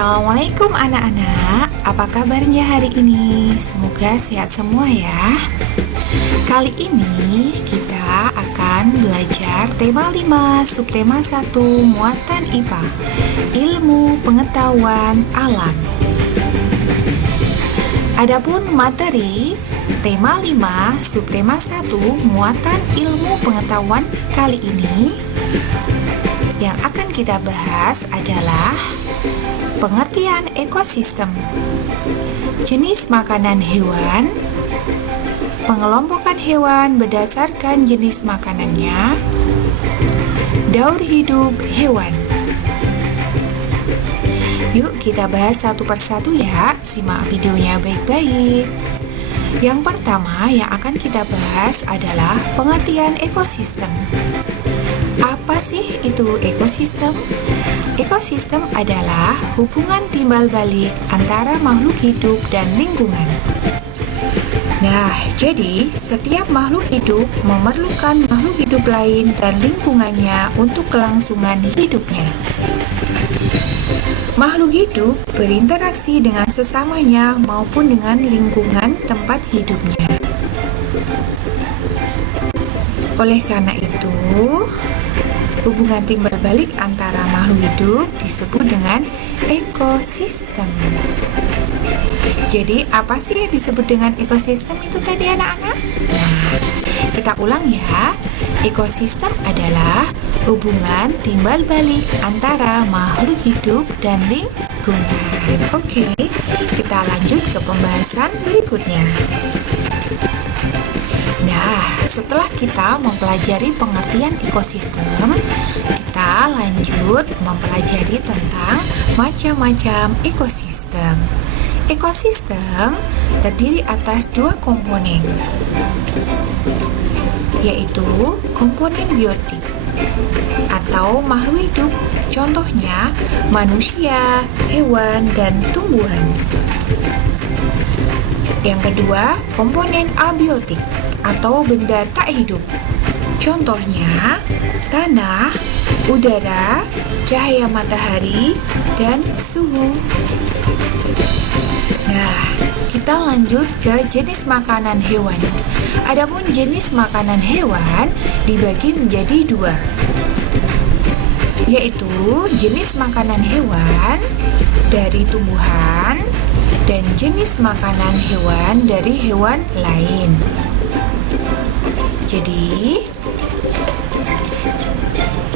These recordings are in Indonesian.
Assalamualaikum anak-anak, apa kabarnya hari ini? Semoga sehat semua ya. Kali ini kita akan belajar tema 5, subtema 1, muatan IPA, ilmu pengetahuan alam. Adapun materi tema 5, subtema 1, muatan ilmu pengetahuan kali ini yang akan kita bahas adalah pengertian ekosistem, jenis makanan hewan, pengelompokan hewan berdasarkan jenis makanannya, daur hidup hewan. Yuk kita bahas satu persatu ya, simak videonya baik-baik. Yang pertama yang akan kita bahas adalah pengertian ekosistem. Apa sih itu ekosistem? Ekosistem adalah hubungan timbal balik antara makhluk hidup dan lingkungan. Nah, jadi setiap makhluk hidup memerlukan makhluk hidup lain dan lingkungannya untuk kelangsungan hidupnya. Makhluk hidup berinteraksi dengan sesamanya maupun dengan lingkungan tempat hidupnya. Oleh karena itu, hubungan timbal balik antara makhluk hidup disebut dengan ekosistem. Jadi, apa sih yang disebut dengan ekosistem itu tadi anak-anak? Nah, kita ulang ya. Ekosistem adalah hubungan timbal balik antara makhluk hidup dan lingkungan. Oke, kita lanjut ke pembahasan berikutnya. Nah, setelah kita mempelajari pengertian ekosistem, kita lanjut mempelajari tentang macam-macam ekosistem. Ekosistem terdiri atas dua komponen, yaitu komponen biotik atau makhluk hidup, contohnya manusia, hewan, dan tumbuhan. Yang kedua, komponen abiotik atau benda tak hidup. Contohnya tanah, udara, cahaya matahari, dan suhu. Nah, kita lanjut ke jenis makanan hewan. Adapun jenis makanan hewan dibagi menjadi dua, yaitu jenis makanan hewan dari tumbuhan dan jenis makanan hewan dari hewan lain. Jadi,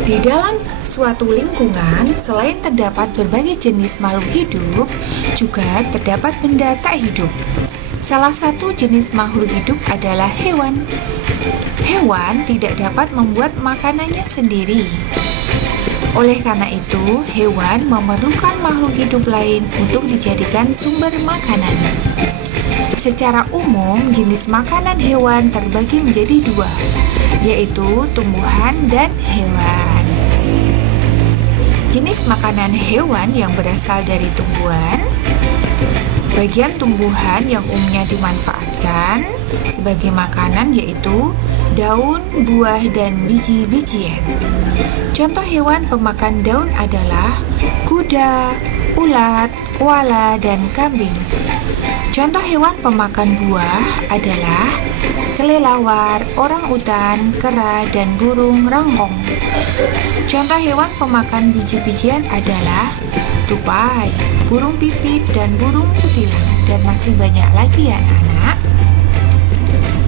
di dalam suatu lingkungan, selain terdapat berbagai jenis makhluk hidup, juga terdapat benda tak hidup. Salah satu jenis makhluk hidup adalah hewan. Hewan tidak dapat membuat makanannya sendiri. Oleh karena itu, hewan memerlukan makhluk hidup lain untuk dijadikan sumber makanan. Secara umum, jenis makanan hewan terbagi menjadi dua, yaitu tumbuhan dan hewan. Jenis makanan hewan yang berasal dari tumbuhan, bagian tumbuhan yang umumnya dimanfaatkan sebagai makanan yaitu daun, buah, dan biji-bijian. Contoh hewan pemakan daun adalah kuda, ulat, koala, dan kambing. Contoh hewan pemakan buah adalah kelelawar, orangutan, kera, dan burung rangkong. Contoh hewan pemakan biji-bijian adalah tupai, burung pipit, dan burung kutilang, dan masih banyak lagi ya anak-anak.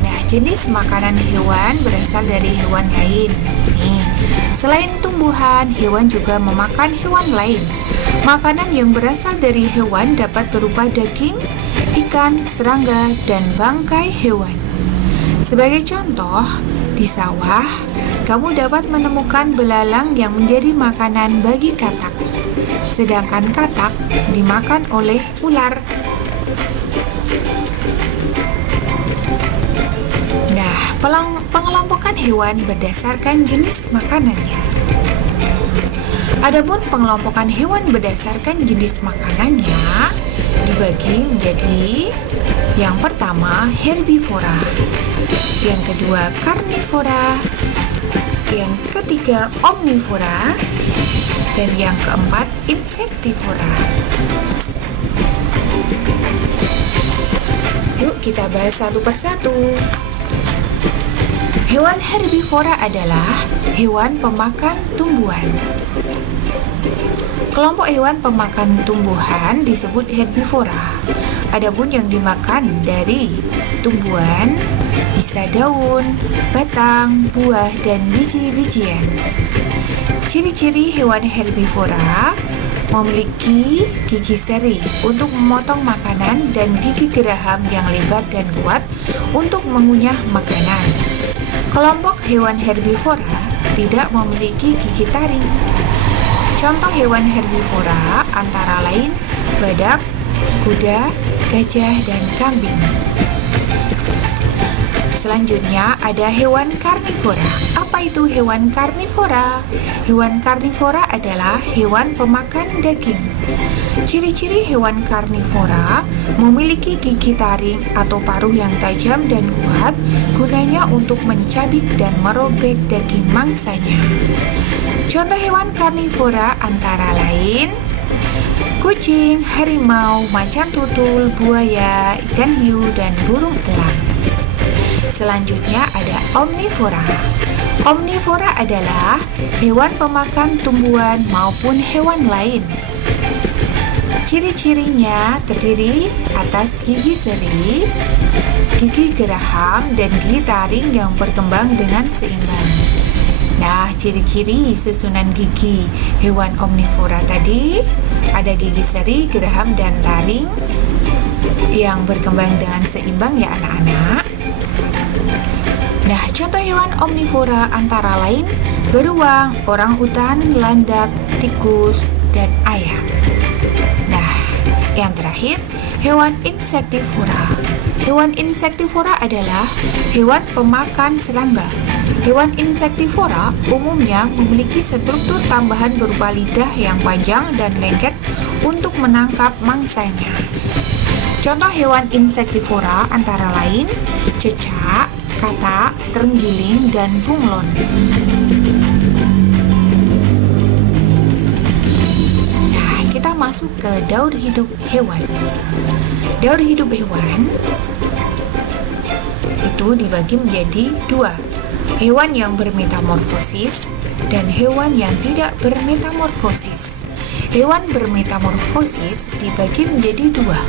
Nah, jenis makanan hewan berasal dari hewan lain. Selain tumbuhan, hewan juga memakan hewan lain. Makanan yang berasal dari hewan dapat berupa daging, ikan, serangga, dan bangkai hewan. Sebagai contoh, di sawah, kamu dapat menemukan belalang yang menjadi makanan bagi katak, sedangkan katak dimakan oleh ular. Nah, pengelompokan hewan berdasarkan jenis makanannya. Adapun pengelompokan hewan berdasarkan jenis makanannya dibagi menjadi yang pertama herbivora, yang kedua karnivora, yang ketiga omnivora, dan yang keempat insektivora. Yuk kita bahas satu persatu. Hewan herbivora adalah hewan pemakan tumbuhan. Kelompok hewan pemakan tumbuhan disebut herbivora. Adapun yang dimakan dari tumbuhan bisa daun, batang, buah, dan biji-bijian. Ciri-ciri hewan herbivora memiliki gigi seri untuk memotong makanan dan gigi geraham yang lebar dan kuat untuk mengunyah makanan. Kelompok hewan herbivora tidak memiliki gigi taring. Contoh hewan herbivora antara lain badak, kuda, gajah, dan kambing. Selanjutnya ada hewan karnivora. Apa itu hewan karnivora? Hewan karnivora adalah hewan pemakan daging. Ciri-ciri hewan karnivora memiliki gigi taring atau paruh yang tajam dan kuat, gunanya untuk mencabik dan merobek daging mangsanya. Contoh hewan karnivora antara lain kucing, harimau, macan tutul, buaya, ikan hiu, dan burung elang. Selanjutnya ada omnivora. Omnivora adalah hewan pemakan tumbuhan maupun hewan lain. Ciri-cirinya terdiri atas gigi seri, gigi geraham, dan gigi taring yang berkembang dengan seimbang. Nah, ciri-ciri susunan gigi hewan omnivora tadi ada gigi seri, geraham, dan taring yang berkembang dengan seimbang ya anak-anak. Nah, contoh hewan omnivora antara lain beruang, orangutan, landak, tikus, dan ayam. Nah, yang terakhir hewan insektivora. Hewan insektivora adalah hewan pemakan serangga. Hewan insektivora umumnya memiliki struktur tambahan berupa lidah yang panjang dan lengket untuk menangkap mangsanya. Contoh hewan insektivora antara lain cecak, katak, terenggiling, dan bunglon. Nah, kita masuk ke daur hidup hewan. Daur hidup hewan itu dibagi menjadi dua. Hewan yang bermetamorfosis dan hewan yang tidak bermetamorfosis. Hewan bermetamorfosis dibagi menjadi dua,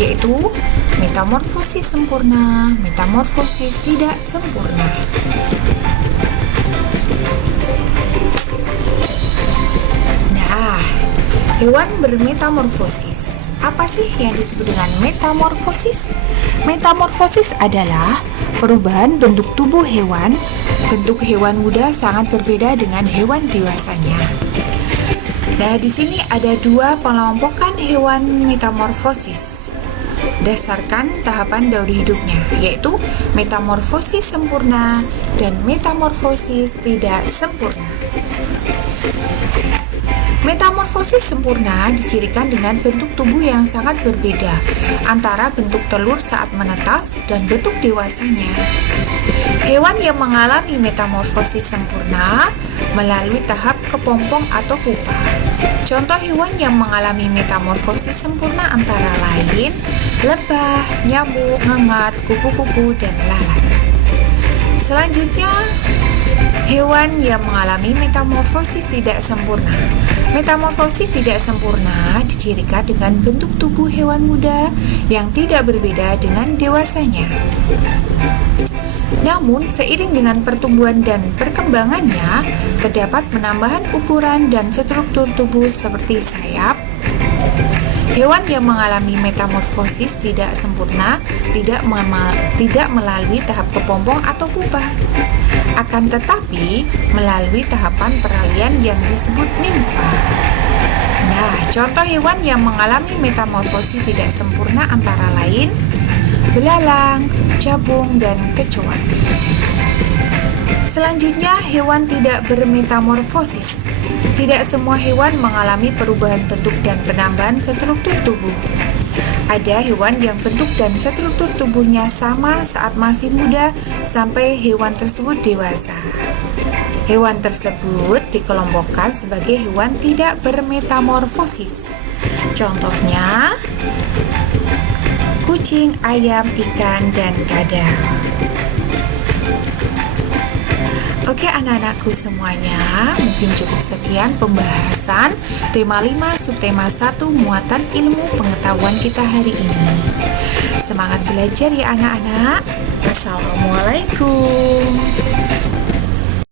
yaitu metamorfosis sempurna, metamorfosis tidak sempurna. Nah, hewan bermetamorfosis. Apa sih yang disebut dengan metamorfosis? Metamorfosis adalah perubahan bentuk tubuh hewan. Bentuk hewan muda sangat berbeda dengan hewan dewasanya. Nah, di sini ada dua pengelompokan hewan metamorfosis berdasarkan tahapan daur hidupnya, yaitu metamorfosis sempurna dan metamorfosis tidak sempurna. Metamorfosis sempurna dicirikan dengan bentuk tubuh yang sangat berbeda antara bentuk telur saat menetas dan bentuk dewasanya. Hewan yang mengalami metamorfosis sempurna melalui tahap kepompong atau pupa. Contoh hewan yang mengalami metamorfosis sempurna antara lain lebah, nyamuk, ngengat, kupu-kupu, dan lalat. Selanjutnya, hewan yang mengalami metamorfosis tidak sempurna. Metamorfosis tidak sempurna dicirikan dengan bentuk tubuh hewan muda yang tidak berbeda dengan dewasanya. Namun, seiring dengan pertumbuhan dan perkembangannya, terdapat penambahan ukuran dan struktur tubuh seperti sayap. Hewan yang mengalami metamorfosis tidak sempurna tidak melalui tahap kepompong atau pupa, akan tetapi melalui tahapan peralihan yang disebut nimfa. Nah, contoh hewan yang mengalami metamorfosis tidak sempurna antara lain belalang, capung, dan kecoa. Selanjutnya, hewan tidak bermetamorfosis. Tidak semua hewan mengalami perubahan bentuk dan penambahan struktur tubuh. Ada hewan yang bentuk dan struktur tubuhnya sama saat masih muda sampai hewan tersebut dewasa. Hewan tersebut dikelompokkan sebagai hewan tidak bermetamorfosis. Contohnya, kucing, ayam, ikan, dan kadal. Oke anak-anakku semuanya, mungkin cukup sekian pembahasan tema 5 subtema 1 muatan ilmu pengetahuan kita hari ini. Semangat belajar ya anak-anak. Assalamualaikum.